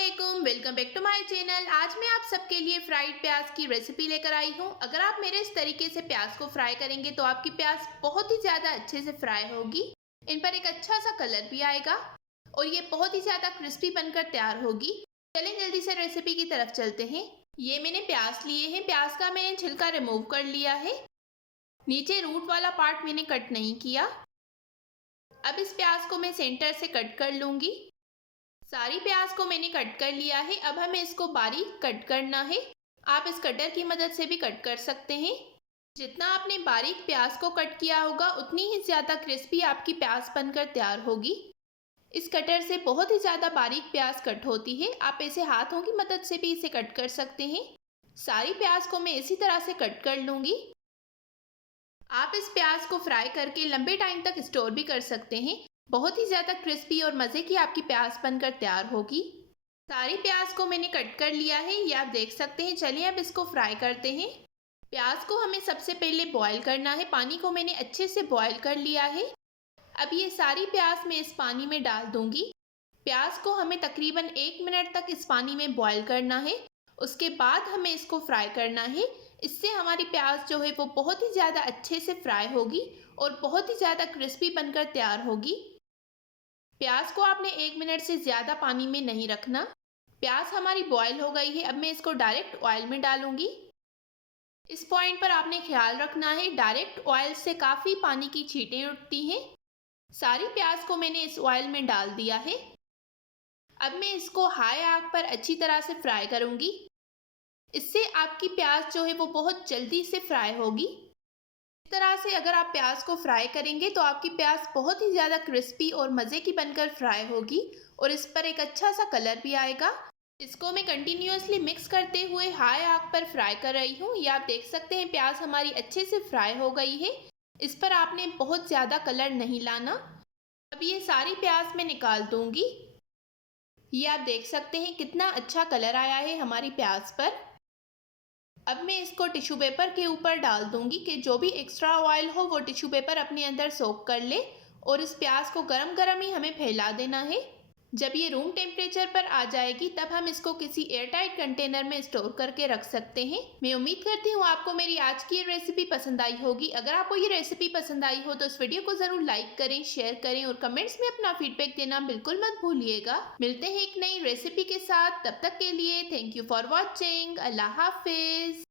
अस्सलामुअलैकुम, welcome back to my channel. आज मैं आप सबके लिए फ्राइड प्याज की रेसिपी लेकर आई हूँ। अगर आप मेरे इस तरीके से प्याज को फ्राई करेंगे तो आपकी प्याज बहुत ही ज़्यादा अच्छे से फ्राई होगी। इन पर एक अच्छा सा कलर भी आएगा और ये बहुत ही ज़्यादा क्रिस्पी बनकर तैयार होगी। चलें जल्दी से रेसिपी की तरफ चलते हैं। ये मैंने प्याज लिए हैं। प्याज का मैंने छिलका रिमूव कर लिया है। नीचे रूट वाला पार्ट मैंने कट नहीं किया। अब इस प्याज को मैं सेंटर से कट कर लूँगी। सारी प्याज को मैंने कट कर लिया है। अब हमें इसको बारीक कट करना है। आप इस कटर की मदद से भी कट कर सकते हैं। जितना आपने बारीक प्याज को कट किया होगा उतनी ही ज़्यादा क्रिस्पी आपकी प्याज बनकर तैयार होगी। इस कटर से बहुत ही ज़्यादा बारीक प्याज कट होती है। आप ऐसे हाथों की मदद से भी इसे कट कर सकते हैं। सारी प्याज को मैं इसी तरह से कट कर लूँगी। आप इस प्याज को फ्राई करके लंबे टाइम तक स्टोर भी कर सकते हैं। बहुत ही ज़्यादा क्रिस्पी और मज़े की आपकी प्याज बनकर तैयार होगी। सारी प्याज को मैंने कट कर लिया है, ये आप देख सकते हैं। चलिए अब इसको फ्राई करते हैं। प्याज को हमें सबसे पहले बॉईल करना है। पानी को मैंने अच्छे से बॉईल कर लिया है। अब ये सारी प्याज मैं इस पानी में डाल दूंगी। प्याज को हमें तकरीबन 1 मिनट तक इस पानी में बॉईल करना है। उसके बाद हमें इसको फ्राई करना है। इससे हमारी प्याज जो है वो बहुत ही ज़्यादा अच्छे से फ्राई होगी और बहुत ही ज़्यादा क्रिस्पी बनकर तैयार होगी। प्याज को आपने 1 मिनट से ज़्यादा पानी में नहीं रखना। प्याज हमारी बॉईल हो गई है। अब मैं इसको डायरेक्ट ऑयल में डालूंगी। इस पॉइंट पर आपने ख्याल रखना है, डायरेक्ट ऑयल से काफ़ी पानी की छींटें उठती हैं। सारी प्याज को मैंने इस ऑयल में डाल दिया है। अब मैं इसको हाई आग पर अच्छी तरह से फ्राई करूंगी। इससे आपकी प्याज जो है वो बहुत जल्दी से फ्राई होगी। इस तरह से अगर आप प्याज को फ्राई करेंगे तो आपकी प्याज बहुत ही ज़्यादा क्रिस्पी और मज़े की बनकर फ्राई होगी और इस पर एक अच्छा सा कलर भी आएगा। इसको मैं कंटिन्यूअसली मिक्स करते हुए हाई आग पर फ्राई कर रही हूँ। ये आप देख सकते हैं प्याज हमारी अच्छे से फ्राई हो गई है। इस पर आपने बहुत ज़्यादा कलर नहीं लाना। अब ये सारी प्याज मैं निकाल दूँगी। ये आप देख सकते हैं कितना अच्छा कलर आया है हमारी प्याज पर। अब मैं इसको टिश्यू पेपर के ऊपर डाल दूंगी कि जो भी एक्स्ट्रा ऑयल हो वो टिश्यू पेपर अपने अंदर सोक कर ले। और इस प्याज को गरम गरम ही हमें फैला देना है। जब ये रूम टेम्परेचर पर आ जाएगी तब हम इसको किसी एयरटाइट कंटेनर में स्टोर करके रख सकते हैं। मैं उम्मीद करती हूँ आपको मेरी आज की ये रेसिपी पसंद आई होगी। अगर आपको ये रेसिपी पसंद आई हो तो इस वीडियो को ज़रूर लाइक करें, शेयर करें और कमेंट्स में अपना फीडबैक देना बिल्कुल मत भूलिएगा। मिलते हैं एक नई रेसिपी के साथ। तब तक के लिए थैंक यू फॉर वॉचिंग। अल्लाह हाफिज़।